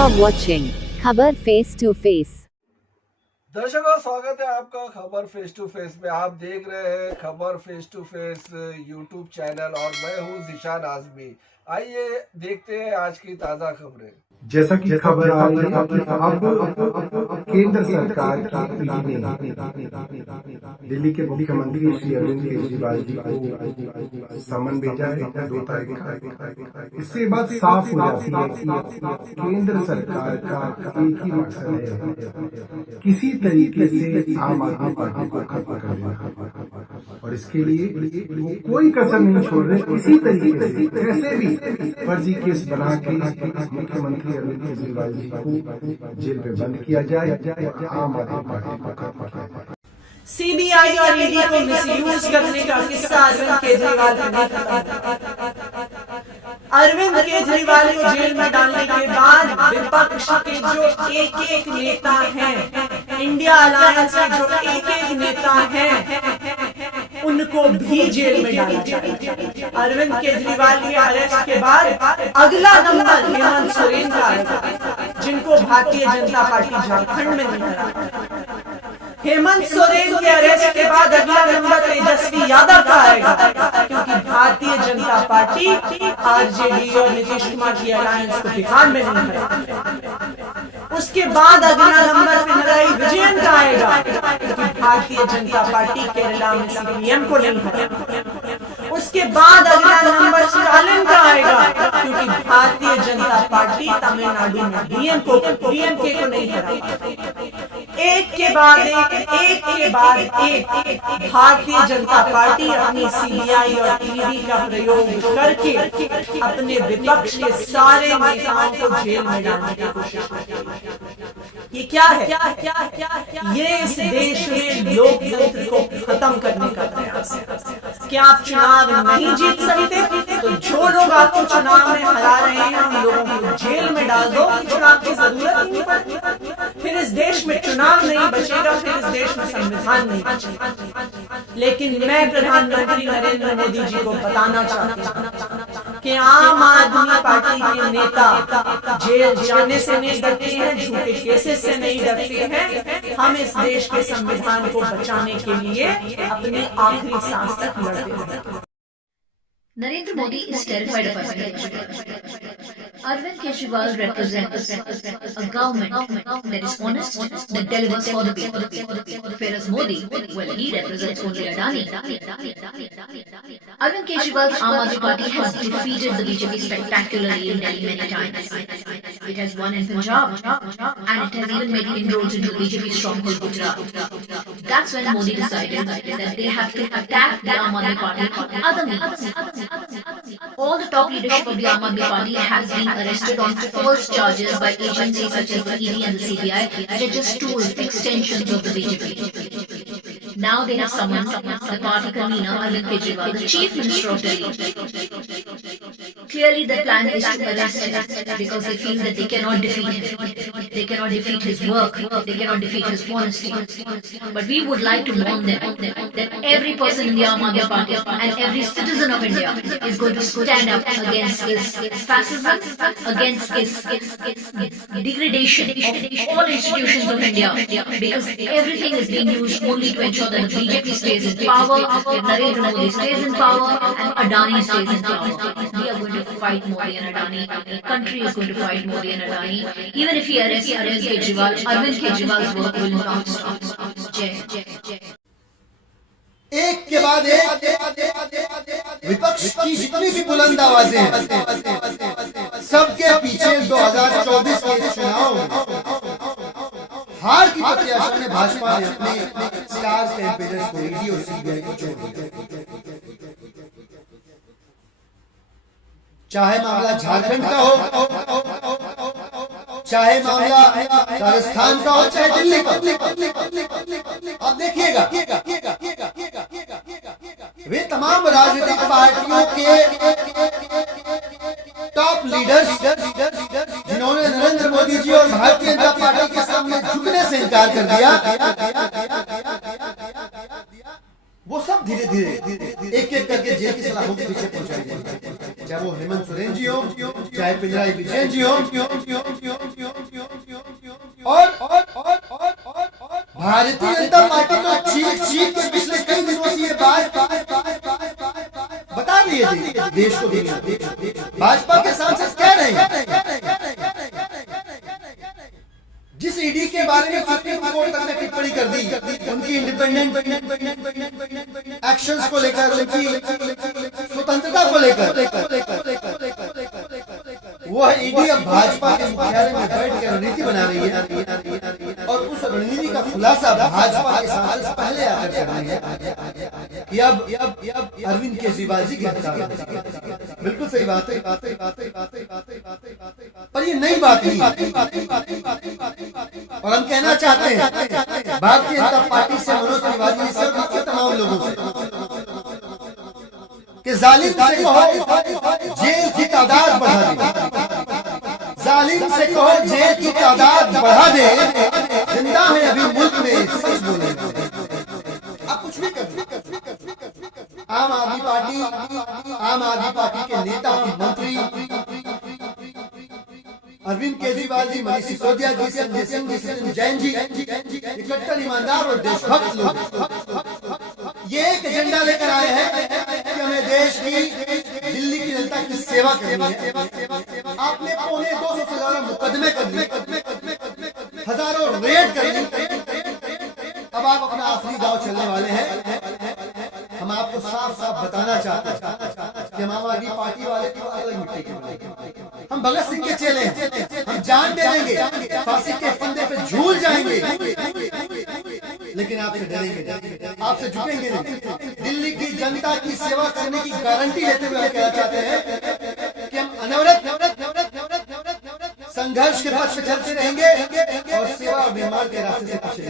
are watching खबर face to face. दर्शकों, स्वागत है आपका खबर फेस टू फेस में। आप देख रहे हैं खबर face to face YouTube channel और मैं हूं ज़ीशान आज़मी। आइए देखते हैं आज की ताज़ा खबरें। जैसा कि खबर आ रही है कि अब केंद्र सरकार की ईडी ने दिल्ली के मुख्यमंत्री श्री अरविंद केजरीवाल जी को समन भेजा है 2 तारीख का। इससे बात साफ हो जाती है कि केंद्र सरकार का एक ही मकसद है, किसी तरीके से आम आदमी पार्टी को खत्म कर देना, और इसके लिए वो कोई कसर नहीं छोड़ रहे। किसी तरीके से कैसे भी फर्जी केस बना के मुख्यमंत्री अरविंद केजरीवाल जी को जेल में बंद किया जाए और आम आदमी पार्टी को खत्म किया जाए। सीबीआई और ईडी को मिसयूज करने का किस्सा अरविंद केजरीवाल ने बताया। अरविंद केजरीवाल को जेल में डालने के बाद विपक्ष के जो एक नेता हैं, इंडिया अलायंस के जो एक नेता हैं, उनको भी जेल में डाला जाए। अरविंद केजरीवाल के अरेस्ट के बाद अगला नंबर हेमंत सोरेन का आएगा, जिनको भारतीय जनता पार्टी झारखंड में नहीं हरा। हेमंत सोरेन के अरेस्ट के बाद अगला नंबर तेजस्वी यादव का आएगा, क्योंकि भारतीय जनता पार्टी आरजेडी और नीतीश कुमार की अलायंस को बिहार में नहीं हरा। उसके बाद अगला नंबर पिनराई विजयन का आएगा, क्योंकि भारतीय जनता पार्टी केरला में सीपीएम को नहीं हरा। उसके बाद अगला नंबर स्टालिन का आएगा, क्योंकि भारतीय जनता पार्टी तमिलनाडु में डीएमके को नहीं हरा। एक के बाद एक भारतीय जनता पार्टी अपनी सीबीआई और ईडी का प्रयोग करके अपने विपक्ष के सारे नेताओं को जेल में डालने की कोशिश करती है। ये क्या है? ये इस देश में लोकतंत्र को खत्म करने का प्रयास है। क्या आप चुनाव नहीं जीत सकते तो जो लोग आपको चुनाव में हरा रहे हैं उन लोगों को जेल में डाल दो, चुनाव की जरूरत ही नहीं पड़ती। फिर इस देश में चुनाव नहीं बचेगा, फिर इस देश में संविधान नहीं बचेगा। लेकिन मैं प्रधानमंत्री नरेंद्र मोदी जी को बताना चाहती हूँ कि आम आदमी पार्टी के नेता जेल जाने से नहीं डरते हैं, झूठे केसेस से नहीं डरते हैं। हम इस देश के संविधान को बचाने के लिए अपनी आखिरी सांस तक लड़ते हैं। Narendra Modi is terrified of us. Arvind Kejriwal represents a government that is honest, that delivers for the people. Whereas Modi, well, he represents only Adani. Arvind Kejriwal's Aam Aadmi Party has defeated the BJP spectacularly in Delhi many times. It has won in Punjab, and it has even made inroads into the BJP stronghold Gujarat. That's when Modi decided that they have to attack the Aam Aadmi Party on other means. All the top leadership of the Aam Aadmi Party has been arrested on false charges by agencies such as the ED and the CBI, which are just tools, extensions of the BJP. Now they have summoned the party convener Arvind Kejriwal, the Chief Minister of Delhi. Clearly the plan is to arrest him because they feel that they cannot defeat him. They cannot defeat his work. They cannot defeat his honesty. But we would like to warn them that every person in the Aam Aadmi Party and every citizen of India is going to stand up against his fascism, against his degradation of all institutions of India, because everything is being used only to ensure that the BJP stays in power, that Narendra Modi stays in power, and Adani stays in power. We are going to fight Modi and Adani. The country is going to fight Modi and Adani. Even if he arrests Arvind Kejriwal, Arvind Kejriwal's work will not stop. Jai. एक के बाद एक विपक्ष की जितनी भी बुलंद आवाजें हैं, सबके पीछे 2024 के चुनाव हार की प्रत्याशा में भाजपा ने अपने स्टार कैंपेनर्स को ईडी और सीबीआई को छोड़ दिया। चाहे मामला झारखंड का हो, चाहे मामला राजस्थान का हो, चाहे दिल्ली का। आप देखिएगा वे तमाम राजनीतिक पार्टियों के टॉप लीडर्स जिन्होंने नरेंद्र मोदी जी और भारतीय जनता पार्टी के सामने झुकने से इनकार कर दिया, वो सब धीरे धीरे एक एक करके जेल की सलाखों के पीछे पहुंचाई गई। चाहे वो हेमंत सोरेन जी हो, चाहे पिनराई विजयन जी हो, और भारतीय जनता पार्टी तो चीख के पिछले कई दिनों से ये बात बता रही है देश को, भाजपा के सांसद कह रहे हैं जिस ईडी के बारे में सुप्रीम कोर्ट तक ने टिप्पणी कर दी, उनकी इंडिपेंडेंट एक्शंस को लेकर, उनकी स्वतंत्रता को लेकर, वह ईडी अब भाजपा के मुख्यालय में बैठ कर रणनीति बना रही है और उस रणनीति का खुलासा भाजपा के सांसद पहले आकर कर रहे हैं कि अब अरविंद केजरीवाल जी गिरफ्तार। बिल्कुल सही बात है, पर ये नई बात नहीं, और हम कहना चाहते हैं भारतीय जनता पार्टी से, मनोज तिवारी से और बाकी तमाम लोगों से कि जालिम से कहो जेल की तादाद बढ़ा दे, जालिम से कहो जेल की तादाद बढ़ा दे, जिंदा है अभी मुल्क में सच बोले। आप कुछ भी कर, आम आदमी पार्टी के नेता मंत्री अरविंद केजरीवाल जी, मनीष सिसोदिया जी, संजय सिंह जी, सचिन जैन जी, ये कट्टर ईमानदार और देशभक्त लोग ये एक एजेंडा लेकर आए हैं कि हमें देश की, दिल्ली की जनता की सेवा करनी है। आपने 250 से ज्यादा मुकदमे कर दिए, हजारों रेड कर दी, अब आप अपना आखिरी दाव चलने वाले हैं। हम आपको साफ साफ बताना चाहते हैं कि हम आम आदमी पार्टी वाले तो अलग मिट्टी के बने, हम भगत सिंह के चेले हैं, हम जान दे देंगे, फांसी के फंदे पे झूल जाएंगे, लेकिन आपसे डरेंगे, आपसे झुकेंगे नहीं। दिल्ली की जनता की सेवा करने की गारंटी लेते हुए कहना चाहते हैं कि हम अनवरत संघर्ष के पथ पे चलते रहेंगे और सेवा और निर्माण के रास्ते से पीछे